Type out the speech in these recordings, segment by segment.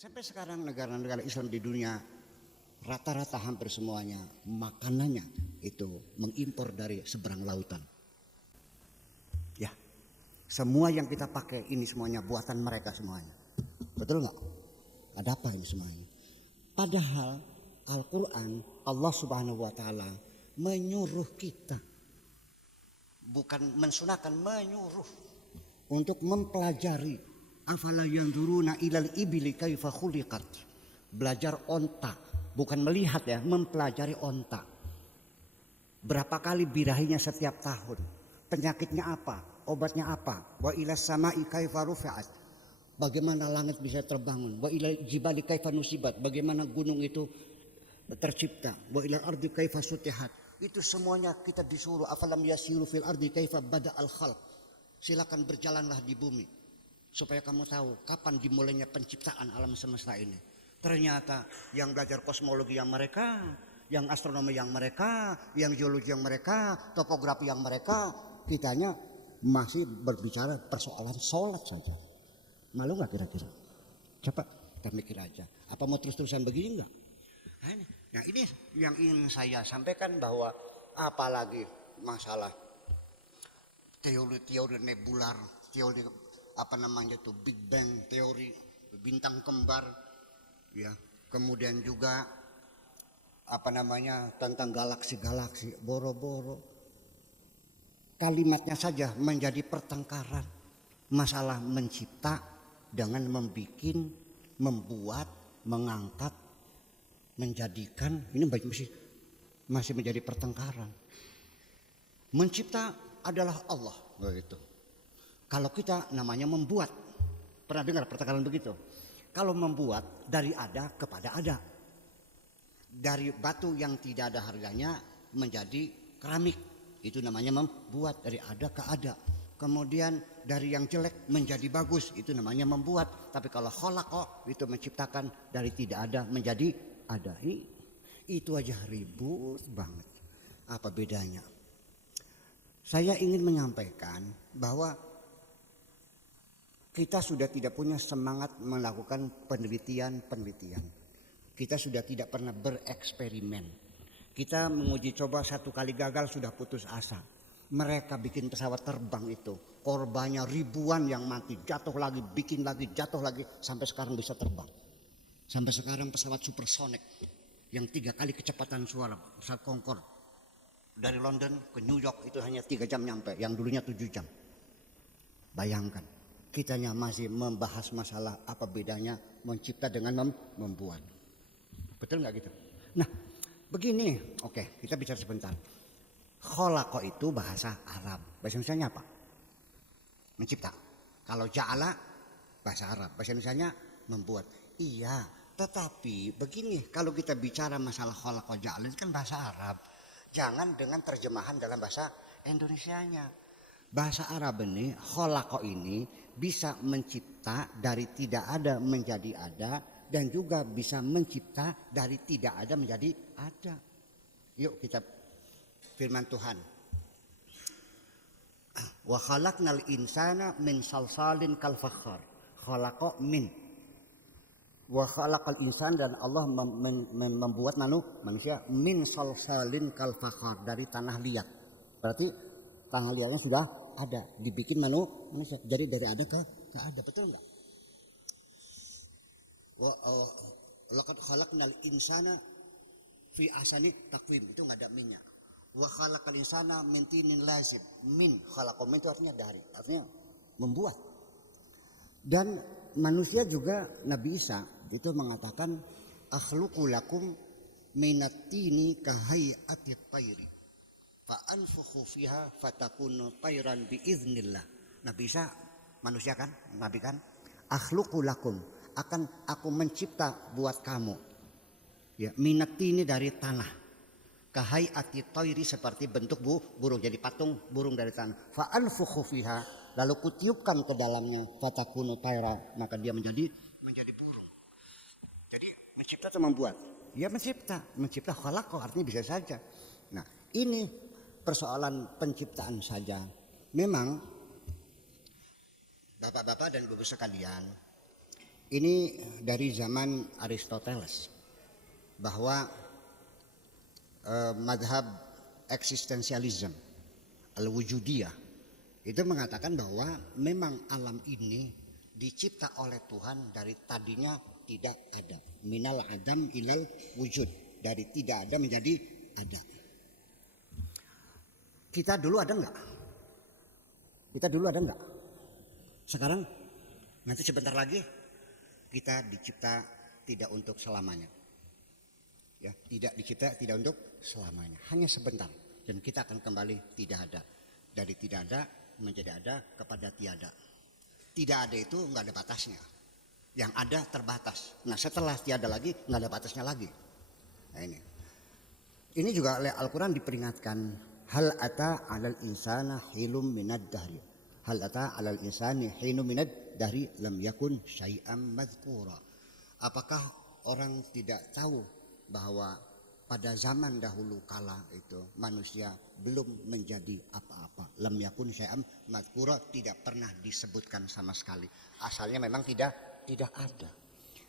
Sampai sekarang negara-negara Islam di dunia rata-rata hampir semuanya makanannya itu mengimpor dari seberang lautan. Ya, semua yang kita pakai ini semuanya buatan mereka semuanya. Betul nggak? Ada apa ini semuanya? Padahal Al-Quran Allah Subhanahu Wa Taala menyuruh kita, bukan mensunahkan, menyuruh untuk mempelajari. Afala yanzuruna ilal ibili kaifa khuliqat. Belajar onta, bukan melihat ya, mempelajari onta. Berapa kali birahinya setiap tahun? Penyakitnya apa? Obatnya apa? Wa ilas sama'i kaifa rufi'at. Bagaimana langit bisa terbangun? Wa ilal jibali kaifa nusibat. Bagaimana gunung itu tercipta? Wa ilal ardi kaifa sutihat. Itu semuanya kita disuruh. Afalam yasiru fil ardi kaifa bada'al khalq. Silakan berjalanlah di bumi supaya kamu tahu kapan dimulainya penciptaan alam semesta ini. Ternyata yang belajar kosmologi yang mereka, yang astronomi yang mereka, yang geologi yang mereka, topografi yang mereka, kitanya masih berbicara persoalan sholat saja. Malu nggak kira-kira? Coba kita mikir aja. Apa mau terus-terusan begini nggak? Nah ini yang ingin saya sampaikan, bahwa apalagi masalah teori-teori nebular, teori apa namanya itu Big Bang, teori bintang kembar, ya, kemudian juga apa namanya tentang galaksi-galaksi, boro-boro. Kalimatnya saja menjadi pertengkaran. Masalah mencipta dengan membuat, mengangkat, menjadikan, ini masih menjadi pertengkaran. Mencipta adalah Allah, begitu. Kalau kita namanya membuat, pernah dengar pertengkaran begitu? Kalau membuat dari ada kepada ada, dari batu yang tidak ada harganya menjadi keramik, itu namanya membuat, dari ada ke ada. Kemudian dari yang jelek menjadi bagus, itu namanya membuat. Tapi kalau khalaqa itu menciptakan dari tidak ada menjadi ada. Itu aja ribut banget. Apa bedanya? Saya ingin menyampaikan bahwa kita sudah tidak punya semangat melakukan penelitian. Kita sudah tidak pernah bereksperimen. Kita menguji coba, satu kali gagal sudah putus asa. Mereka bikin pesawat terbang itu, korbannya ribuan yang mati, jatuh lagi, bikin lagi, jatuh lagi, sampai sekarang bisa terbang. Sampai sekarang pesawat supersonik yang 3 kali kecepatan suara, pesawat Concorde dari London ke New York itu hanya 3 jam nyampe, yang dulunya 7 jam. Bayangkan. Kitanya masih membahas masalah apa bedanya mencipta dengan membuat. Betul nggak gitu? Nah, begini, oke, kita bicara sebentar. Khalaqa itu bahasa Arab. Bahasa Indonesianya apa? Mencipta. Kalau ja'ala bahasa Arab. Bahasa Indonesianya membuat. Iya, tetapi begini, kalau kita bicara masalah khalaqa ja'ala itu kan bahasa Arab. Jangan dengan terjemahan dalam bahasa Indonesianya. Bahasa Arab ini, khalaqa ini bisa mencipta dari tidak ada menjadi ada, dan juga bisa mencipta dari tidak ada menjadi ada. Yuk kita firman Tuhan. Wa khalaqnal insana min salsalin kal fakhar. Khalaqa min. Wa khalaqal insan, dan Allah membuat manusia min salsalin kal fakhar, dari tanah liat. Berarti tanah liatnya sudah ada, dibikin manusia. Jadi dari ada ke ada, betul enggak? Laqad khalaqnal insana fi ahsani taqwim, itu enggak ada minyak. Wa khalaqal insana min tinin lazib. Min, khalaqa min itu artinya dari, artinya membuat. Dan manusia juga, Nabi Isa itu mengatakan akhluqu lakum minat tini kahayati tayri fa anfukhu fiha fatakunu tayran biiznillah. Nabi Isa manusia kan, Nabi kan, akhluqu lakum, akan aku mencipta buat kamu, ya, minat tini dari tanah, kahayati tayri seperti bentuk burung, jadi patung burung dari tanah. Fa anfukhu fiha, lalu kutiupkan ke dalamnya, fatakunu tayra, maka dia menjadi burung. Jadi mencipta atau membuat? Ya mencipta khalaqa, artinya bisa saja. Nah, ini persoalan penciptaan saja. Memang Bapak-bapak dan Ibu sekalian, Ini dari zaman Aristoteles bahwa madhab eksistensialisme al-wujudiyah itu mengatakan bahwa memang alam ini dicipta oleh Tuhan dari tadinya tidak ada, minal adam ilal wujud, dari tidak ada menjadi ada. Kita dulu ada enggak? Kita dulu ada enggak? Sekarang nanti sebentar lagi kita dicipta tidak untuk selamanya. Ya, tidak dicipta tidak untuk selamanya, hanya sebentar, dan kita akan kembali tidak ada. Dari tidak ada menjadi ada kepada tiada. Tidak ada itu nggak ada batasnya. Yang ada terbatas. Nah, setelah tiada lagi nggak ada batasnya lagi. Nah, ini juga oleh Al-Quran diperingatkan, hal ata alal insana hilum minad dahri. Hal ata alal insani hilum minad dahri lam yakun syai'am madhkura. Apakah orang tidak tahu bahwa pada zaman dahulu kala itu manusia belum menjadi apa-apa. Lam yakun syai'am madhkura, tidak pernah disebutkan sama sekali. Asalnya memang tidak ada.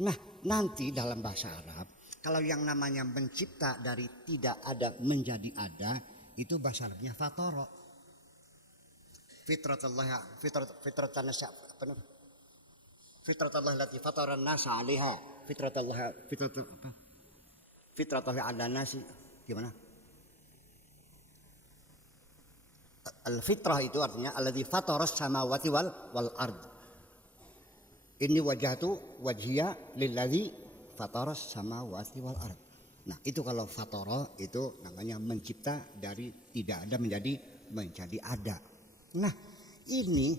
Nah, nanti dalam bahasa Arab kalau yang namanya mencipta dari tidak ada menjadi ada, itu bahasa Arabnya fatara. Fitratallah lati fatara an-nasa 'alaiha. Fitratallah 'ala nasi gimana? Al-fitrah itu artinya alladzi fatara as-samawati wal ard. Inni wajhatu wajhiya lilladzi fatara as-samawati wal ard. Nah, itu kalau fatara itu namanya mencipta dari tidak ada menjadi ada. Nah, ini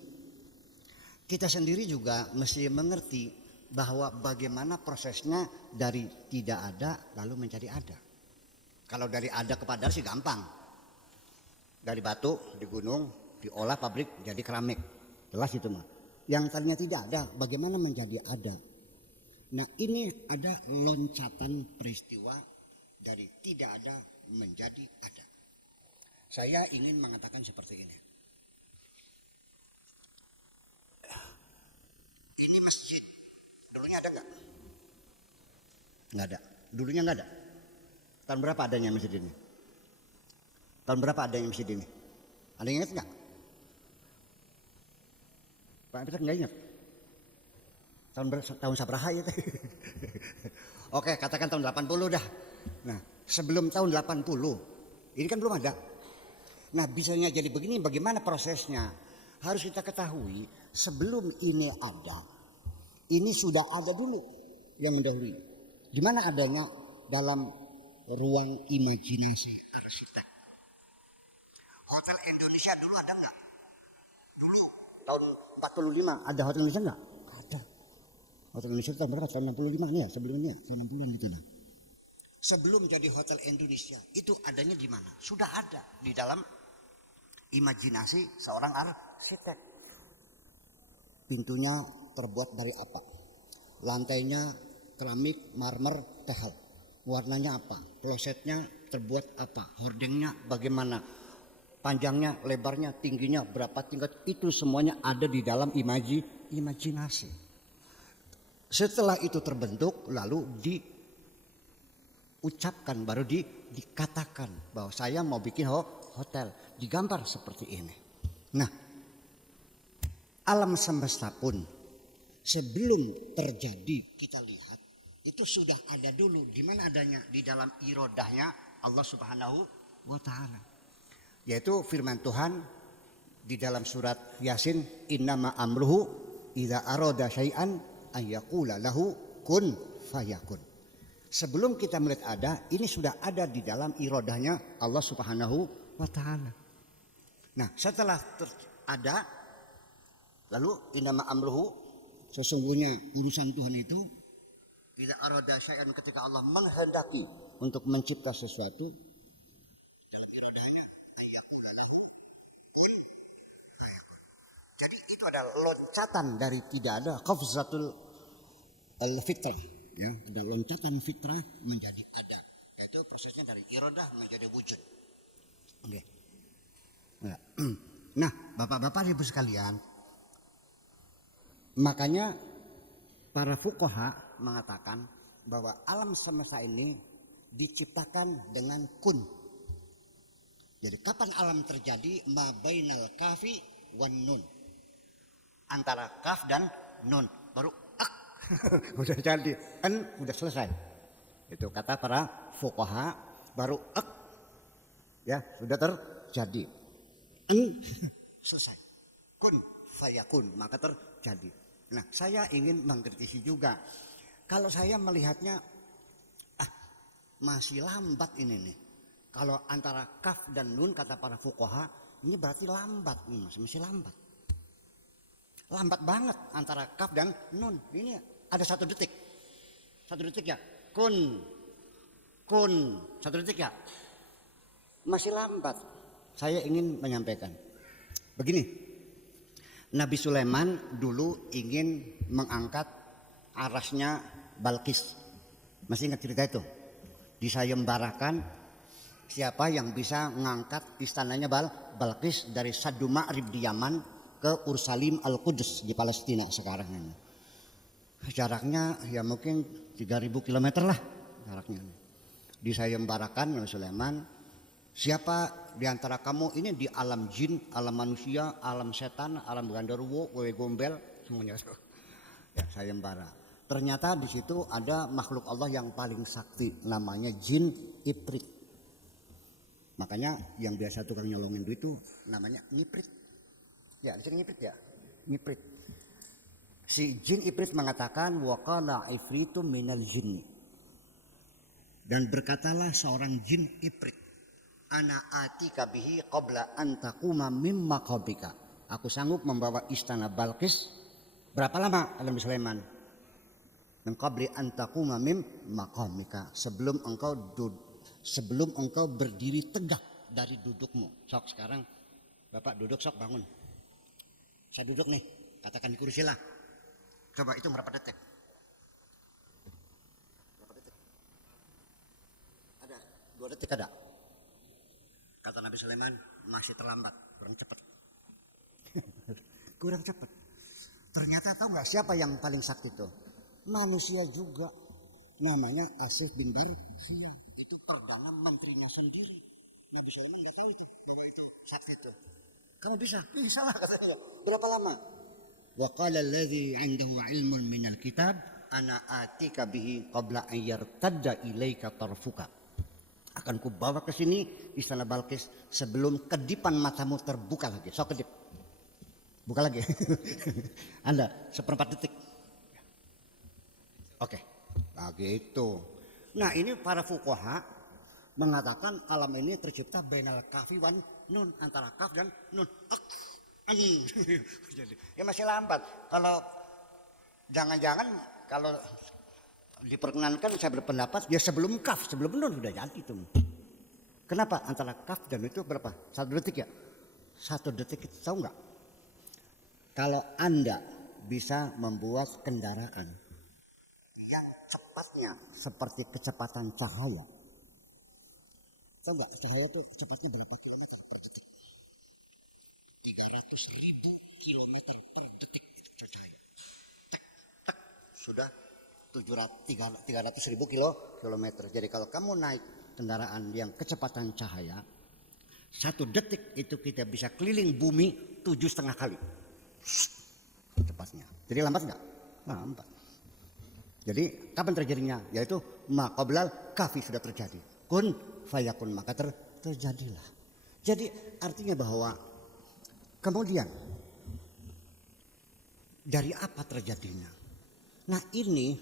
kita sendiri juga mesti mengerti bahwa bagaimana prosesnya dari tidak ada lalu menjadi ada. Kalau dari ada kepada sih gampang. Dari batu di gunung diolah pabrik jadi keramik. Jelas itu mah. Yang tadinya tidak ada bagaimana menjadi ada. Nah, ini ada loncatan peristiwa dari tidak ada menjadi ada. Saya ingin mengatakan seperti ini. Ini masjid. Dulunya ada nggak? Nggak ada. Dulunya nggak ada. Tahun berapa adanya masjid ini? Tahun berapa adanya masjid ini? Ada yang ingat nggak? Pak Peter nggak ingat? Tahun sabraha ya? Oke, katakan tahun 80 dah. Nah, sebelum tahun 80, ini kan belum ada. Nah, bisanya jadi begini, bagaimana prosesnya? Harus kita ketahui, sebelum ini ada, ini sudah ada dulu yang mendahului. Di mana adanya? Dalam ruang imajinasi arsitek. Hotel Indonesia dulu ada nggak? Dulu tahun 45 ada Hotel Indonesia nggak? Ada. Hotel Indonesia tahun berapa? Tahun 65 nih ya, sebelumnya tahun 60-an gitu lah. Sebelum jadi Hotel Indonesia itu adanya di mana? Sudah ada di dalam imajinasi seorang arsitek. Pintunya terbuat dari apa? Lantainya keramik, marmer, tehel. Warnanya apa? Klosetnya terbuat apa? Hordengnya bagaimana? Panjangnya, lebarnya, tingginya, berapa tingkat? Itu semuanya ada di dalam imajinasi. Setelah itu terbentuk, lalu diucapkan, baru dikatakan bahwa saya mau bikin hotel, digambar seperti ini. Nah, alam semesta pun sebelum terjadi kita lihat itu sudah ada dulu. Di mana adanya? Di dalam irodahnya Allah Subhanahu wa Ta'ala. Yaitu firman Tuhan di dalam surat Yasin, innama amruhu idza arada syai'an ayyaqula lahu kun fayakun. Sebelum kita melihat ada, ini sudah ada di dalam irodahnya Allah Subhanahu wa Ta'ala. Nah, setelah ada, lalu innama amruhu, sesungguhnya urusan Tuhan itu bila arada syai'an, ketika Allah menghendaki untuk mencipta sesuatu, dalam iradahnya ayyaqula lahu kun fayakun. Jadi itu adalah loncatan dari tidak ada, qafzatul al-fitrah, ya, ada loncatan fitrah menjadi ada. Itu prosesnya dari iradah menjadi wujud. Oke. Nah, Bapak-bapak Ibu sekalian, makanya Para fuqaha mengatakan bahwa alam semesta ini diciptakan dengan kun. Jadi kapan alam terjadi? Ma bainal kafi wan nun. Antara kaf dan nun baru ak. Udah jadi, kan udah selesai. Itu kata para fuqaha, baru ak. Ya, sudah terjadi. Selesai. Kun fayakun, maka terjadi. Nah, saya ingin mengkritisi juga. Kalau saya melihatnya masih lambat ini nih. Kalau antara kaf dan nun kata para fuqaha, ini berarti lambat, masih lambat. Lambat banget antara kaf dan nun. Ini ada 1 detik. 1 detik ya. Kun 1 detik ya. Masih lambat. Saya ingin menyampaikan begini. Nabi Sulaiman dulu ingin mengangkat arasnya Balqis. Masih ingat cerita itu? Disayembarakan siapa yang bisa mengangkat istananya Balqis dari Sadu Ma'rib di Yaman ke Ursalim Al-Quds di Palestina sekarang ini. Jaraknya ya mungkin 3000 km lah jaraknya. Disayembarakan Nabi Sulaiman. Siapa di antara kamu ini di alam jin, alam manusia, alam setan, alam gandarwo, wewe gombel, semuanya. Ya, sayembara. Ternyata di situ ada makhluk Allah yang paling sakti, namanya jin Ifrit. Makanya yang biasa tukang nyolongin duit itu namanya Ifrit. Ya, di sini Ifrit ya, Ifrit. Si jin Ifrit mengatakan wa qala ifritu minal jinni. Dan berkatalah seorang jin Ifrit, ana atika bihi qabla an taquma mim maqabika. Aku sanggup membawa istana Balqis. Berapa lama Nabi Sulaiman? Min qabli an taquma mim maqamika. Sebelum engkau berdiri tegak dari dudukmu. Sok sekarang Bapak duduk, sok bangun. Saya duduk nih, katakan di kursi lah. Coba itu berapa detik? Berapa detik? Ada 2 detik ada. Kata Nabi Sulaiman, masih terlambat, kurang cepat. Kurang cepat. Ternyata tahu nggak siapa yang paling sakti itu? Manusia juga. Namanya Asif bin Barsiam. Itu perdana menterinya sendiri. Nabi Sulaiman nggak tahu itu, bahwa itu sakti itu. Kamu bisa? Bisa lah katanya. Berapa lama? Wa qala alladzi 'indahu 'ilmun minal kitab ana atika bihi qabla an yartadda ilaika tarfuka. Akan kubawa ke sini istana Balqis sebelum kedipan matamu terbuka lagi. So kedip. Buka lagi. Anda 1/4 detik. Oke. Nah gitu. Nah ini para fuqaha mengatakan alam ini tercipta bainal kafi wan nun, antara kaf dan nun. Ya masih lambat. Kalau jangan-jangan kalau diperkenankan saya berpendapat ya sebelum kaf, sebelum nun sudah jadi itu. Kenapa? Antara kaf dan itu berapa? 1 detik ya? 1 detik itu tahu nggak? Kalau Anda bisa membuat kendaraan yang cepatnya seperti kecepatan cahaya. Tahu nggak cahaya itu cepatnya berapa kilometer per detik? 300.000 kilometer per detik itu cahaya. Tek, tek, sudah 300.000 kilometer. Jadi kalau kamu naik kendaraan yang kecepatan cahaya, 1 detik itu kita bisa keliling bumi 7,5 kali cepatnya. Jadi lambat nggak? Lambat. Jadi kapan terjadinya? Yaitu maqablal kafi sudah terjadi. Kun fayakun, maka terjadilah. Jadi artinya bahwa kemudian dari apa terjadinya? Nah ini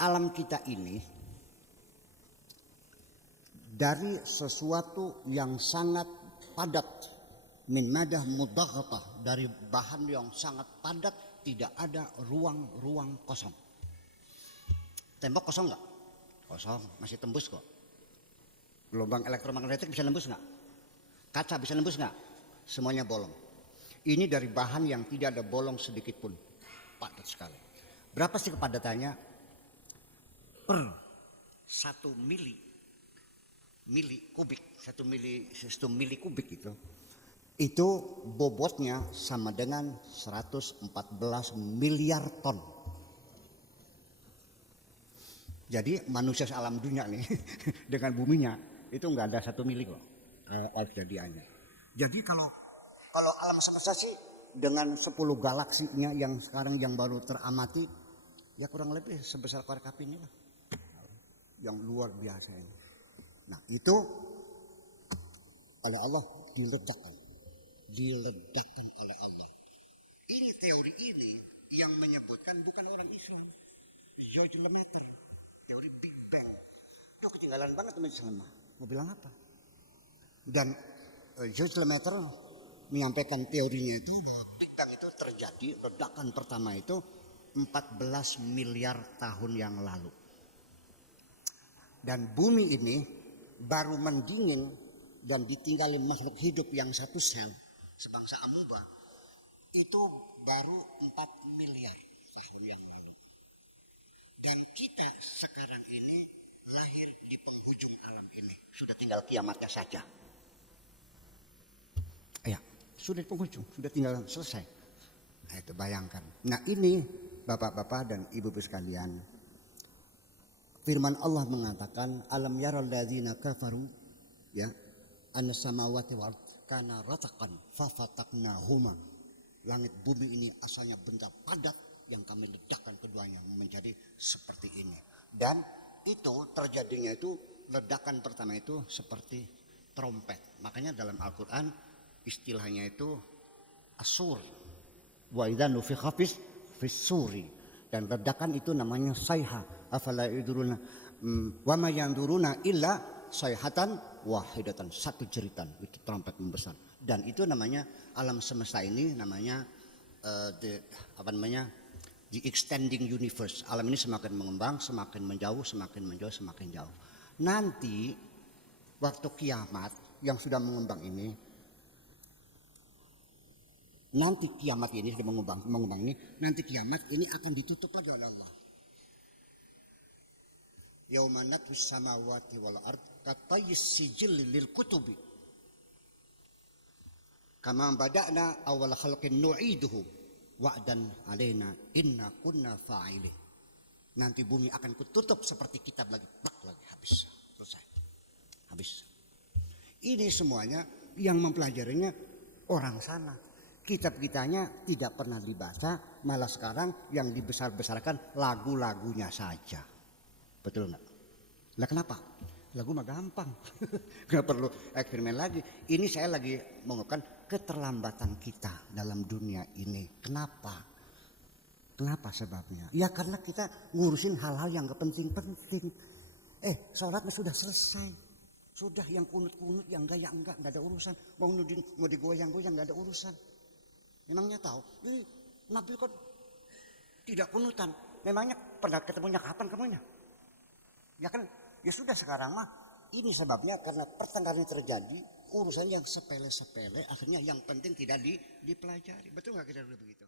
alam kita ini dari sesuatu yang sangat padat, min madah mudaghatah, dari bahan yang sangat padat, tidak ada ruang-ruang kosong. Tembok kosong nggak? Kosong, masih tembus kok. Gelombang elektromagnetik bisa nembus nggak? Kaca bisa nembus nggak? Semuanya bolong. Ini dari bahan yang tidak ada bolong sedikit pun, padat sekali. Berapa sih kepadatannya? Per 1 mili kubik, 1 mili kubik itu Itu bobotnya sama dengan 114 miliar ton. Jadi manusia alam dunia nih dengan buminya itu nggak ada 1 mili kok jadiannya. Jadi kalau alam semesta sih dengan 10 galaksinya yang sekarang yang baru teramati ya kurang lebih sebesar korek api ini lah. Yang luar biasa ini. Nah itu oleh Allah diledakkan oleh Allah. Ini teori ini yang menyebutkan bukan orang Islam, George Lemaitre, teori Big Bang. Nah, ketinggalan banget teman Islam. Mau bilang apa? Dan George Lemaitre menyampaikan teorinya itu Big Bang itu terjadi ledakan pertama itu 14 miliar tahun yang lalu. Dan bumi ini baru mendingin dan ditinggali makhluk hidup yang satu sel sebangsa amuba itu baru 4 miliar tahun yang lalu. Dan kita sekarang ini lahir di penghujung alam ini. Sudah tinggal kiamatnya saja. Ya, sudah di penghujung, sudah tinggal selesai. Nah, itu bayangkan. Nah, ini Bapak-bapak dan Ibu-ibu sekalian. Firman Allah mengatakan, alam yaral ladzina kafaru ya, anna samawati wal kana rataqan fafataqnahuma. Langit bumi ini asalnya benda padat yang kami ledakkan keduanya menjadi seperti ini. Dan itu terjadinya itu ledakan pertama itu seperti trompet. Makanya dalam Al-Qur'an istilahnya itu asur. Wa idza nufikha fis suri. Dan ledakan itu namanya sayha. Afala yaduruna wa ma yanduruna illa sayhatan wahidatan, satu jeritan, itu trompet membesar. Dan itu namanya alam semesta ini namanya the extending universe. Alam ini semakin mengembang, semakin menjauh, semakin menjauh, semakin jauh. Nanti waktu kiamat yang sudah mengembang ini, nanti kiamat ini sudah mengembang ini, nanti kiamat ini akan ditutup lagi oleh Allah. Yauma natwis samawati wal ard katayis sijil lil kutubi kama bada'na awal khalqin nu'iduhu wa'dan alaina inna kunna fa'ilin. Nanti bumi akan kututup seperti kitab lagi, habis, selesai, habis. Ini semuanya yang mempelajarinya orang sana. Kitab kitanya tidak pernah dibaca, malah sekarang yang dibesar-besarkan lagu-lagunya saja. Betul enggak? Lah kenapa? Lagu mah gampang. Gak perlu eksperimen lagi. Ini saya lagi mengungkapkan keterlambatan kita dalam dunia ini. Kenapa? Kenapa sebabnya? Ya karena kita ngurusin hal-hal yang gak penting-penting. Sholatnya sudah selesai. Sudah yang kunut-kunut, yang enggak ada urusan. Mau digoyang-goyang gak ada urusan. Memangnya tahu? Ini Nabi kan tidak kunutan. Memangnya pernah ketemunya kapan kamunya? Ya kan, ya sudah sekarang mah ini sebabnya karena pertengkaran terjadi, urusan yang sepele-sepele akhirnya yang penting tidak dipelajari. Betul nggak kira-kira begitu?